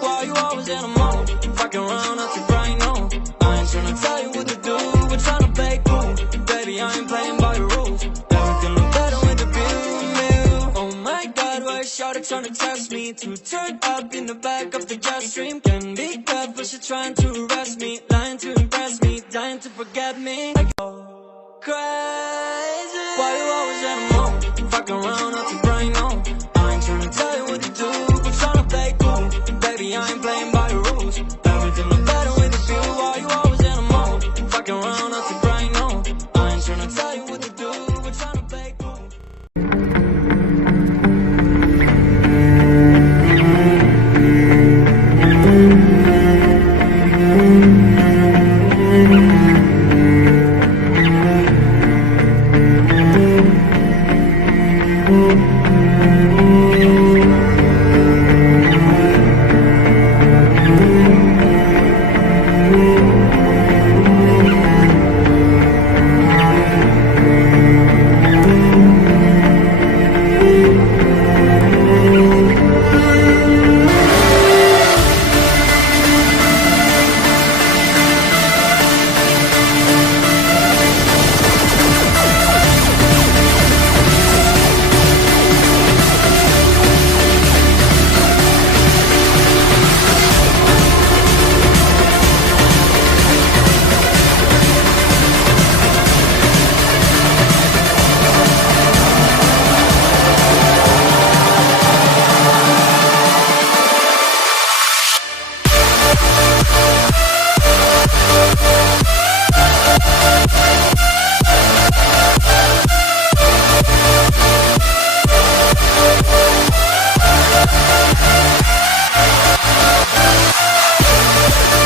Why you always in a mode? Fucking around up to right now. I ain't tryna tell you what to do, but tryna play cool. Baby, I ain't playing by your rules. Everything look better with the view. Oh my god, why is Shawty tryna test me? To turn up in the back of the jet stream. Can be tough, but she trying to arrest me. Lying to impress me, dying to forget me. Why you always in a mood?